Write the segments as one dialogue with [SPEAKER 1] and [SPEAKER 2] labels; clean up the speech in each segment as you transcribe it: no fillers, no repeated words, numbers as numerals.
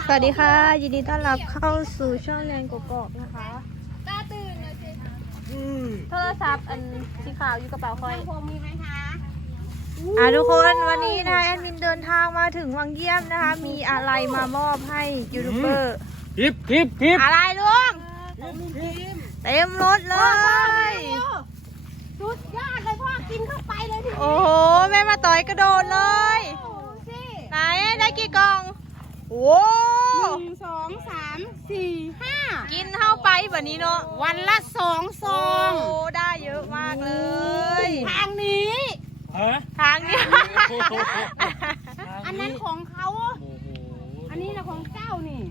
[SPEAKER 1] สวัสดีค่ะยินดีต้อนรับเข้าสู่ช่องแนนกกอกนะคะ
[SPEAKER 2] กล้าตื่นเลยสิ
[SPEAKER 1] โทรศัพท์อันสีขาวอยู่กระเป๋าคอย
[SPEAKER 2] ผมมีไหมคะ
[SPEAKER 1] ทุกคนวันนี้นะแอดมินเดินทางมาถึงวังเยี่ยมนะคะ มีอะไรมามอบให้ยูทูบเบอร์
[SPEAKER 3] คลิป
[SPEAKER 1] อะไรลุงเต็มรถเลย
[SPEAKER 2] สุดยอดเลยพ่อกินเข้าไปเลยที
[SPEAKER 1] โอ้โหแม่มาต่อยกระโดดเลยไหนได้กี่กล่องโอ้
[SPEAKER 2] 1 2 3 4 5
[SPEAKER 1] กินเข้าไปแบบนี้เนาะ
[SPEAKER 2] วันละ2 ซอง
[SPEAKER 1] โอ้ได้เยอะมากเลย
[SPEAKER 2] ทางนี้
[SPEAKER 1] ทางนี้
[SPEAKER 2] อันนั้นของเขาอันนี้นะของเจ้านี่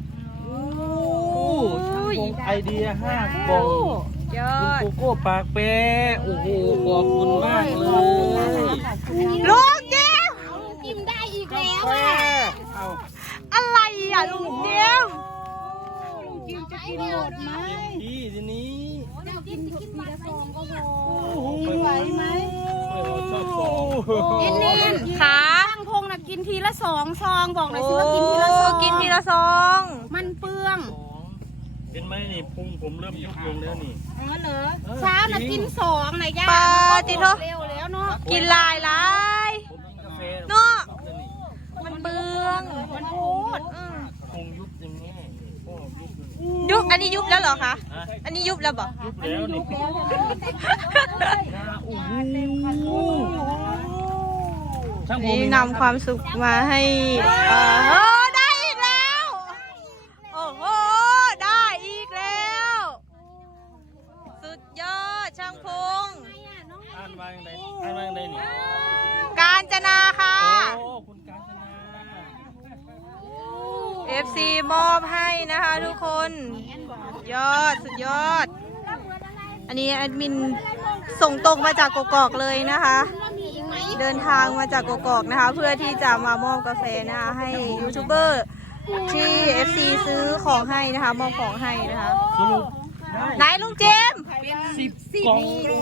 [SPEAKER 3] ไอเดีย5 กล่อง
[SPEAKER 1] ยอด
[SPEAKER 3] คุณโกโก้ปากเป๊ะโอ้โหขอบคุณมากเลย
[SPEAKER 1] ลุงเจม
[SPEAKER 2] กินได้อีกแล้ว
[SPEAKER 1] อะไรอ่ะลุงเจม
[SPEAKER 2] ลุงจิมจะกินหมดไหม
[SPEAKER 3] พี่ทีนี้
[SPEAKER 2] เจ้ากินทีละซองก็พอไหวไหม
[SPEAKER 3] ชอบสอง
[SPEAKER 2] เน้นๆ
[SPEAKER 1] ขา
[SPEAKER 2] ตั้งพงนะกินทีละ2 ซองบอกเลยสิว่ากินทีละซอง
[SPEAKER 1] กินทีละซอง
[SPEAKER 2] มันเปลือง
[SPEAKER 3] เห็นไหมนี่พุงผมเริ่มยุบลงแล้วนี่
[SPEAKER 2] อ๋อเหรอเช้าน่ะกิน2นะย่า
[SPEAKER 1] ติโท
[SPEAKER 2] เร็วแล้วเนาะ
[SPEAKER 1] กินลายเนาะมันเปลือง
[SPEAKER 2] มันโคตร
[SPEAKER 3] พุงยุบอย่างนี้
[SPEAKER 1] ยุบอันนี้ยุบแล้วเหรอคะอันนี้ยุบแล้วบอก
[SPEAKER 3] ยุบแล้วนี่
[SPEAKER 1] นี่นำความสุขมาให้ได้อีกแล้วโอ้โหได้อีกแล้วสุดยอดช่างพง
[SPEAKER 3] อ่านมาอย่างไรอ่านมาอย่างไรนี่
[SPEAKER 1] กาญจนาค่ะ
[SPEAKER 3] โอ้คุณกาญจนา
[SPEAKER 1] FC มอบให้นะคะทุกคนยอดสุดยอดอันนี้แอดมินส่งตรงมาจากกกอกเลยนะคะเดินทางมาจากกกอกนะคะเพื่อที่จะมามอบกาแฟนะคะให้ยูทูบเบอร์ที่ FC ซื้อของให้นะคะมอบของให้นะคะไหนลุงเจม
[SPEAKER 3] 10 กล่อง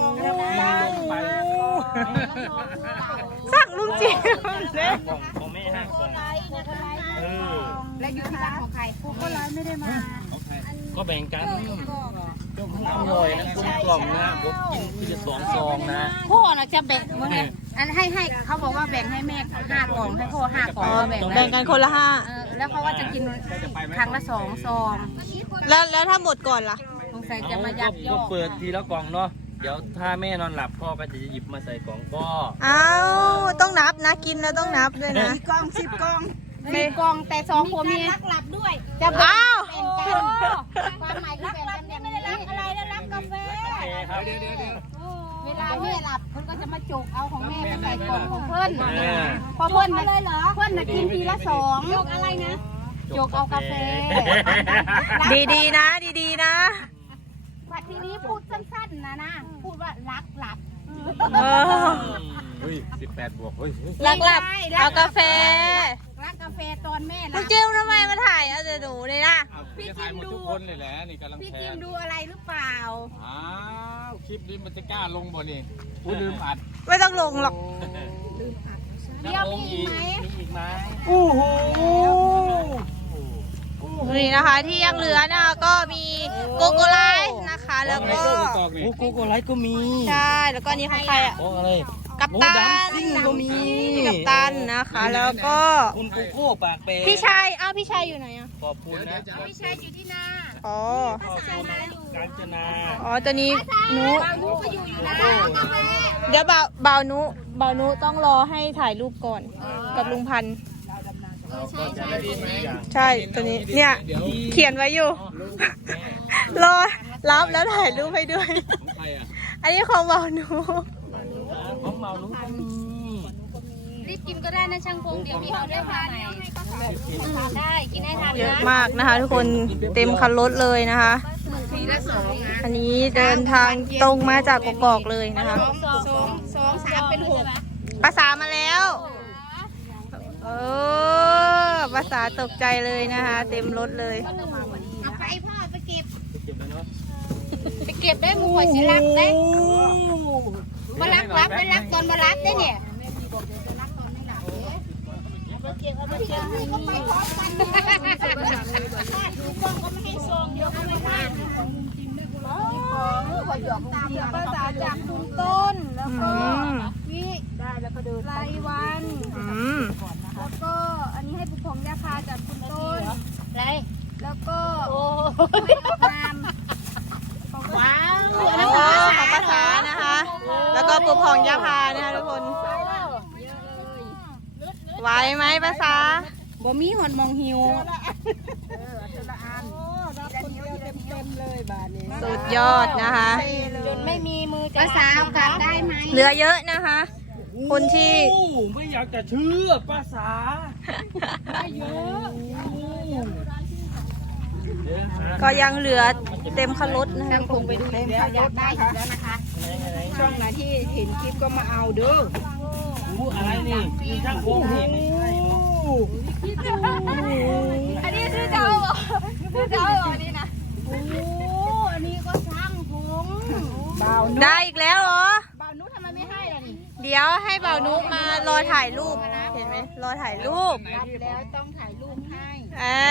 [SPEAKER 1] สั่งลุงเจมเลย
[SPEAKER 3] ของแม่5 กล่อง
[SPEAKER 2] และอยู่ที่ร้านของใครครูก็ร้านไม่ได้มา
[SPEAKER 3] ก็แบ่งกันอร่อยนะกลมนะผมกินทีละ2 ซองนะ
[SPEAKER 2] พ่อน่ะจะแบ่งว่าไงอันให้เขาบอกว่าแบ่งให้แม่5 กล่องให้พ่อ5 กล่อง
[SPEAKER 1] แบ่งกันคนละ
[SPEAKER 2] แล้วเขาว่าจะกินครั้งละ2 ซอง
[SPEAKER 1] แล้วถ้าหมดก่อนล่ะ
[SPEAKER 2] สงสัยจะมายักยอก
[SPEAKER 3] เปิดทีละกล่องเนาะเดี๋ยวถ้าแม่นอนหลับพ่อก็จะหยิบมาใส่กล่องก็
[SPEAKER 1] ต้องนับนะกินแล้วต้องนับด้วยนะ
[SPEAKER 2] 10 กล่อง 10 กล่อง10 กล่องแต่2 ผัวเมียรักหลับด้วยจะแบ่งกันความหมายคือแบ่งกันไม่ได้รักอะไรได้รักกาแฟ
[SPEAKER 3] เดี๋ยว
[SPEAKER 2] เวลาแม่หลับเพิ่นก็จะมาจุกเอาของแม่ไปใส่กล่องของเพิ่นพอเพิ่นเลยเหรอเพิ่นน่ะกินทีละ2จุกอะไรนะจุกเอากาแฟ
[SPEAKER 1] ดีๆนะดีๆนะ
[SPEAKER 2] ผัดทีนี้พูดสั้นๆนะพูดว่ารักหลับ
[SPEAKER 3] เฮ้ย18 บวกเฮ้ย
[SPEAKER 1] รักหลับเอากาแฟ
[SPEAKER 2] รักกาแฟตอนแม่หลับ
[SPEAKER 1] คุณจิมทำไมมาถ่ายเอาแต่ดูเลยนะ
[SPEAKER 3] พี่จิมดูทุกคนเลยแหละนี่กำลัง
[SPEAKER 2] พี่จิมดูอะไรหรือเปล่า
[SPEAKER 3] คลิปนี้มันจะกล้าลงบ่นี่พูดลืมอัด
[SPEAKER 1] ไม่ต้องลงหรอก
[SPEAKER 2] เดี๋ยวมีอีกไหม
[SPEAKER 3] โอ้โห
[SPEAKER 1] นี่นะคะที่ยังเหลือนะก็มีโกโกไลท์นะคะแล้วก็
[SPEAKER 3] โกโกไลท์ก็มี
[SPEAKER 1] ใช่แล้วก็นี่ของใครอ่ะกัปตัน
[SPEAKER 3] ก็มี
[SPEAKER 1] กัปตันนะคะแล้วก็
[SPEAKER 3] คุณโกโก้ปากเปย์
[SPEAKER 1] พี่ชายพี่ชายอยู่ไหนอ่ะ
[SPEAKER 3] ขอบคุณนะ
[SPEAKER 2] พี่ชายอยู่ที่นา
[SPEAKER 3] การจนา
[SPEAKER 1] ตัวนี้นุ
[SPEAKER 2] ก็อยู่นะ
[SPEAKER 1] เดี๋ยวเบานุต้องรอให้ถ่ายรูปก่อนกับลุงพันธ์ใช่ตัวนี้เนี่ยเขียนไว้อยู่รอรับแล้วถ่ายรูปให้ด้วยอันนี้ของเบานุ
[SPEAKER 2] รีบกินก็ได้นะช่างพงเดี๋ยวมีเขาได้ทานได้กินให้ทาน
[SPEAKER 1] เยอะมากนะคะทุกคนเต็มคันรถเลยนะคะอันนี้เดินทางตรงมาจากกกอกเลยนะคะ
[SPEAKER 2] 2 3เป็น6
[SPEAKER 1] ภาษามาแล้วภาษาตกใจเลยนะคะเต็มรถเลย
[SPEAKER 2] เอาไปพ่อไปเก็บได้งูหอยสิรักได้มารักได้รักตอนมารักได้เนี่ย เก็บเอาไปเก็บให้เขาไปพร้อมกันคุณต้นอะไรแล้วก็
[SPEAKER 1] โอ้
[SPEAKER 2] งามว้าว
[SPEAKER 1] โหของภาษานะคะ แล้วก็ปูผ่องยาพานะคะทุกคนไหวไหมภาษา
[SPEAKER 2] บ่มีหอนมองหิว
[SPEAKER 1] สุดยอดนะคะ
[SPEAKER 2] จนไม่มีมือภาษาเอากลับได้ไหม
[SPEAKER 1] เหลือเยอะนะคะ คนที่
[SPEAKER 3] โอ้ไม่อยากจะเชื่อภาษาเยอะ
[SPEAKER 1] ก็ยังเหลือเต็มคันรถนะคะ
[SPEAKER 2] คงไปดูเขาอยากได้อีกแล้วนะคะ ช่องไหนที่เห็นคลิปก็มาเอาเด้อ
[SPEAKER 3] อะไรนี่มีช่างโค้งนี่
[SPEAKER 2] อันนี้ชื่อเจ้าเหรอชื่อเจ้าเหรอนี่นะโอ้อันนี้ก็ช่างผม
[SPEAKER 1] ได้อีกแล้วเหรอ
[SPEAKER 2] บ่าวนุชทำไมไม่ให้ล่ะนี่
[SPEAKER 1] เดี๋ยวให้เบานุกมารอถ่ายรูป เห็นไหมรอถ่ายรูป
[SPEAKER 2] รับแล้วต้องถ่ายรูปให้
[SPEAKER 1] อ่า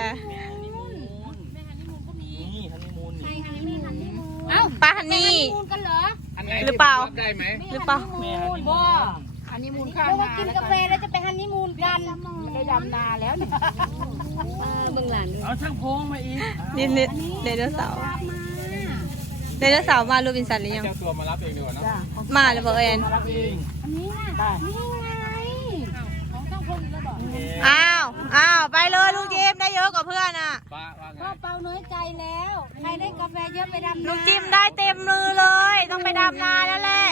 [SPEAKER 3] นี่ฮันนีมูนนี่
[SPEAKER 2] ให้ฮันนี่ฮันนี่มูน
[SPEAKER 1] เอ้าป้าฮันนี่
[SPEAKER 2] มูนกันเหรอ
[SPEAKER 1] หรือเปล่า
[SPEAKER 3] ได้ไหม
[SPEAKER 1] หรือเปล่า
[SPEAKER 3] แม่ฮันนีมูน
[SPEAKER 2] ฮันนี่มูนข้างนากินกาแฟแล้วจะไปฮันนี่มูนกันไม่ได้ดำนาแล้วเนี่ยเบิ่งหลาน
[SPEAKER 3] เอาช่างโค้งมาอีก
[SPEAKER 1] นี่ไดโนเสาร์ไดโนเสาร์มารูบินสันหรือยัง
[SPEAKER 3] เจ้าตัวมารับเองดีกว่าเนาะ
[SPEAKER 1] มาหรือเปล่าเอ็น
[SPEAKER 3] รับเอง
[SPEAKER 2] อันนี้น่ะนี่ไงของช่างพงแล้วบอก
[SPEAKER 1] อ้าวไปเลยลูกจิมได้เยอะกว่าเพื่อนอ่ะ
[SPEAKER 3] ป้าว่าไง
[SPEAKER 2] พ่อเปาน้อยใจแล้วใครได้กาแฟเยอะไปดำนา
[SPEAKER 1] ลูกจิมได้เต็มมือเลย ต้องไปดำนาแล้วแหละ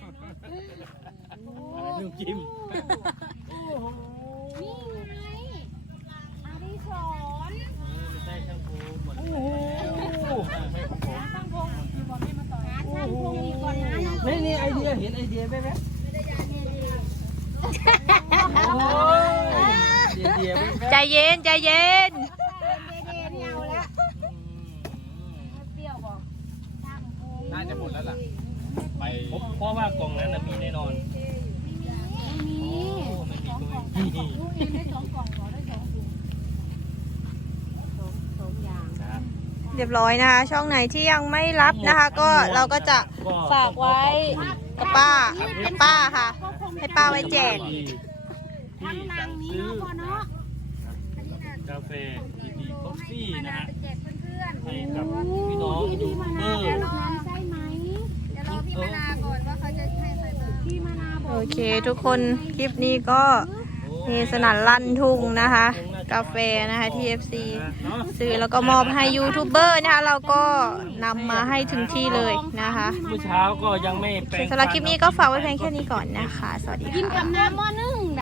[SPEAKER 3] ลุงจิม
[SPEAKER 2] นี่ไงอาริสอน
[SPEAKER 3] ได้ช่างโค้งหมด
[SPEAKER 2] โอ้โหช่างพงอยู่บ่ไม่มาต่อหาช่างพงอีกก่อนนะน้อง
[SPEAKER 3] นี่ไอเดียเห็นไอเดียไหมแม่โอ้ยเดียไหม
[SPEAKER 1] ใจเย็นใจเย็น
[SPEAKER 2] เดนี่เอาแล้วเปรี้ยวบอกช่างพง
[SPEAKER 3] น่าจะหมดแล้วล่ะไปเพราะว่ากล่องนั้นมีแน่นอน
[SPEAKER 2] มี
[SPEAKER 3] ไม่มีตัวนี้
[SPEAKER 2] ลูกเองได้2 กล่องขอได้2 ถุงสองอย่าง
[SPEAKER 1] เรียบร้อยนะคะ ช่องไหนที่ยังไม่รับนะคะ ก็เราก็จะฝากไว้กับป้าให้ป้าค่ะ ให้ป้าไว้แจก
[SPEAKER 2] ทั้งนางนี้เนาะพ่อเนาะ
[SPEAKER 3] กาแฟดีๆคอฟฟี่นะฮะ
[SPEAKER 2] แจกเพื่อน
[SPEAKER 3] ให้กับพี่น้องยูทูบเบอร์
[SPEAKER 2] ๆนั้นใช่ไหมเดี๋ยวรอพี่มนาก่อนว่าเขาจะให้ใครบ้างพี่มนาบอก
[SPEAKER 1] โอเคทุกคนคลิปนี้ก็เฮสนั่นลั่นทุ่งนะคะ กาแฟนะคะ TFC ซื้อแล้วก็มอบให้ยูทูบเบอร์นะคะ เราก็นำมาให้ถึงที่เลยนะคะ
[SPEAKER 3] เมื่อเช้าก็ยังไม่แปลง
[SPEAKER 1] สำหรับคลิปนี้ก็ฝากไว้เพียงแค่นี้ก่อนนะคะ สวัสดี
[SPEAKER 2] กิน
[SPEAKER 1] ค่ะ
[SPEAKER 2] กับน้ำหม้อนึ่ง